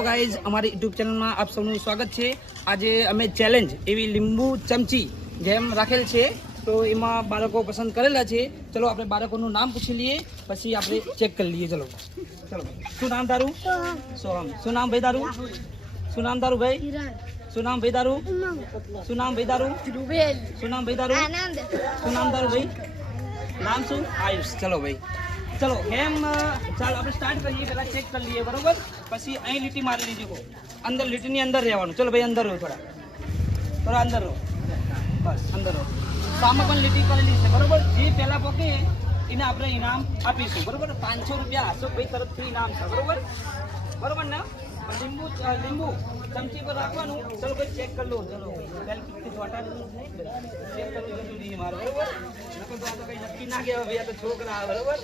તો ગાઈઝ અમારી યુટ્યુબ ચેનલમાં આપ સૌનું સ્વાગત છે. આજે અમે ચેલેન્જ એવી લીંબુ ચમચી જેમ રાખેલ છે. તો એમાં બાળકો પસંદ કરેલા છે. ચલો આપણે બાળકોનું નામ પૂછી લઈએ પછી આપણે ચેક કરી લઈએ. ચલો. ચલો શું નામ તારું? સોહમ. શું નામ ભાઈ તારું? શું નામ તારું ભાઈ? શું નામ ભાઈ તારું? શું નામ ભાઈ તારું? શું નામ ભાઈ તારું? શું નામ તારું ભાઈ? નામ શું? આયુષ. ચલો ભાઈ. ચલો એમ ચાલો, આપણે સ્ટાર્ટ કરીએ, પહેલા ચેક કરી લઈએ, બરોબર? પછી અહીં લીટી મારી લીધી અંદર લીટીની અંદર રહેવાનું. ચલો ભાઈ, અંદર રહો થોડા. થોડા અંદર રહો. બસ, અંદર રહો. સામે પણ લીટી કરેલી છે, બરોબર? જે પહેલાં પોકે, એને આપણે ઇનામ આપીશું, બરોબર? પાંચસો રૂપિયા અશોકભાઈ તરફથી ઇનામ છે, બરોબર? બરોબર ને? લીંબુ લીંબુ ચમચી પર રાખવાનું. ચલો ભાઈ ચેક કરી લો. ચલો પહેલા કિટથી તો ચેક કરવું જરૂરી નહીં મારે, બરોબર? નકર તો આ તો કંઈ નક્કી ના કહેવાય, ભાઈ, આ તો છોકરા બરોબર?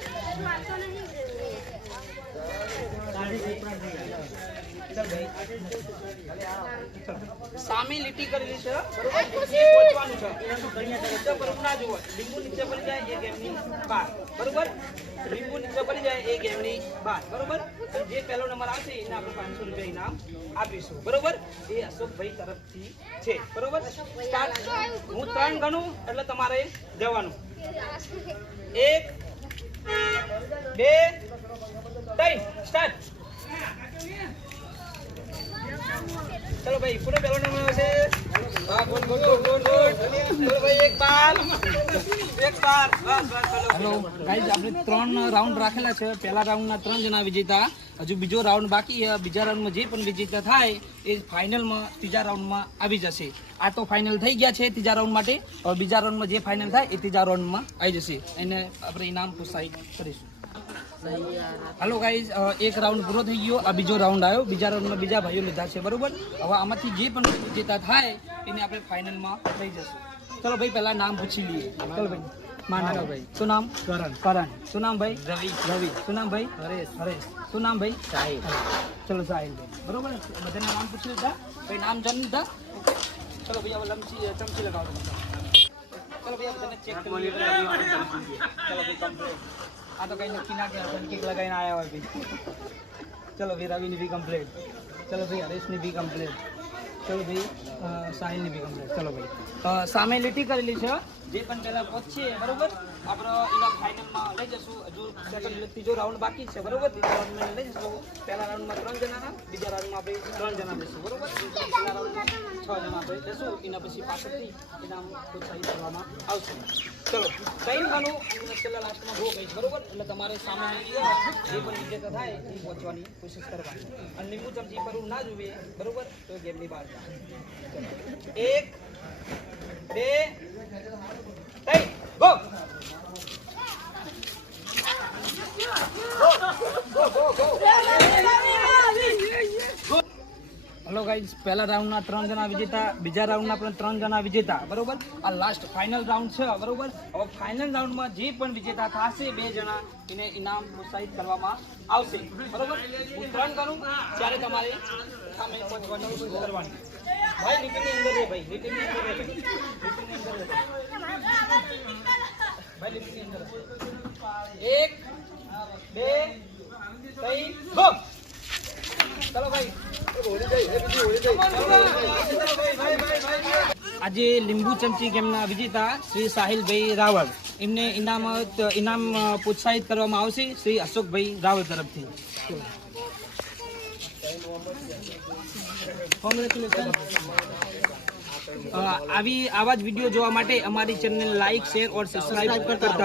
સામે લીટી કરેલી છે બરોબર પહોંચવાનું છે. નીચે બરફ ના જોવો લીંબુ નીચે પડી જાય એક એમની બાર બરોબર? લીંબુ નીચે પડી જાય એક એમની બાર. બરોબર? જે પહેલો નંબર આવશે એને આપણે પાંચસો રૂપિયા ઇનામ આપીશું બરોબર? એ અશોકભાઈ તરફથી છે. બરોબર? હું ત્રણ ગણું, એટલે તમારે જવાનું. એક, બે ત્રણ સ્ટાર્ટ ચલો ભાઈ પૂરો પહેલો નંબર આવશે હા, ગુડ ગુડ ગુડ ગુડ ચલો ભાઈ, એક બાર. એક બાર. બસ બસ, ચલો. ગાઈઝ આપણે ત્રણ રાઉન્ડ રાખેલા છે. પહેલા રાઉન્ડના ત્રણ જણા વિજેતા. હજુ બીજો રાઉન્ડ બાકી છે. બીજા રાઉન્ડમાં જે પણ વિજેતા થાય, એ ફાઇનલમાં ત્રીજા રાઉન્ડમાં આવી જશે. આ તો ફાઇનલ થઈ ગયા છે ત્રીજા રાઉન્ડ માટે. હવે બીજા રાઉન્ડમાં જે ફાઇનલ થાય, એ ત્રીજા રાઉન્ડમાં આવી જશે. એને આપણે ઇનામ પ્રોત્સાહિત કરીશું. હાલો ગાઈઝ એક રાઉન્ડ પૂરો થઈ ગયો. આ બીજો રાઉન્ડ આવ્યો. બીજા રાઉન્ડમાં બીજા ભાઈઓ લીધા છે બરોબર? હવે આમાંથી જે પણ વિજેતા થાય એને આપણે ફાઇનલમાં લઈ જશું. ચલો ભાઈ પહેલાં નામ પૂછી લઈએ. ચલો ભાઈ. માનવ ભાઈ. શું નામ? કરણ. કરણ. શું નામ ભાઈ? રવિ. રવિ. શું નામ ભાઈ? હરેશ. હરેશ. શું નામ ભાઈ? સાહિલ. ચલો સાહિલ ભાઈ બરોબર? બધાના નામ પૂછી લીધા. ભાઈ નામ જાણી લીધા? ચલો ભાઈ હવે લમચી ચમચી લગાવો ચલો ભાઈ બધાને ચેક કરી ચલો ભાઈ કમ્પ્લીટ આ તો કઈ નક્કી ના કહેવાય, પણ કિક લગાવીને આવ્યા હોય ભાઈ. ચલો ભાઈ, રવિની બી કમ્પ્લેટ ચલો ભાઈ, હરેશની બી કમ્પ્લેટ ચલો ભાઈ સાહિલની બી કમ્પ્લેટ ચલો ભાઈ. સામે લીટી કરેલી છે જે પણ પહેલાં પહોંચશે બરોબર? આપણે એના ફાઇનલમાં લઈ જશું. હજુ સેકન્ડ ત્રીજો રાઉન્ડ બાકી છે, બરોબર? ત્રીજો લઈ જશું. પહેલા રાઉન્ડમાં ત્રણ જણાના બીજા રાઉન્ડમાં આપણે ત્રણ જણા લઈશું બરોબર? છ જણા ભાઈ જશું એના પછી પાછળથી ઇનામ પ્રોત્સાહિત કરવામાં આવશે. ચલો કઈ ખાનું અને છેલ્લા લાસ્ટમાં ગો કહીશ બરોબર? એટલે તમારે સામે જે પણ વિજેતા થાય, એ પહોંચવાની કોશિશ કરવાની. અને લીંબુ ચમચી પર ના જોવે બરોબર? તો ગેમની બહાર એક, બે ત્રણ ગો હલો ગાઈઝ પહેલા રાઉન્ડના ત્રણ જણા વિજેતા, બીજા રાઉન્ડના પણ ત્રણ જણા વિજેતા, બરોબર? આ લાસ્ટ ફાઇનલ રાઉન્ડ છે, બરોબર? હવે ફાઇનલ રાઉન્ડમાં જે પણ વિજેતા થશે, બે જણા એને ઇનામ પ્રોત્સાહિત કરવામાં આવશે, બરોબર? હું ત્રણ કરું, ત્યારે તમારે સામે કરવાની. ભાઈ લીટીની અંદર રે ભાઈ લીટીની અંદર રે ભાઈ. અંદર રે ભાઈ લીટીની અંદર. એક, બે ત્રણ ગો ચલો ભાઈ આજે લીંબુ ચમચી ગેમના વિજેતા શ્રી સાહિલભાઈ રાવળ. એમને ઇનામ ઇનામ પ્રોત્સાહિત કરવામાં આવશે શ્રી અશોકભાઈ રાવળ તરફથી. આવી આવા જ વીડિયો જોવા માટે અમારી channel like, share or subscribe કરતા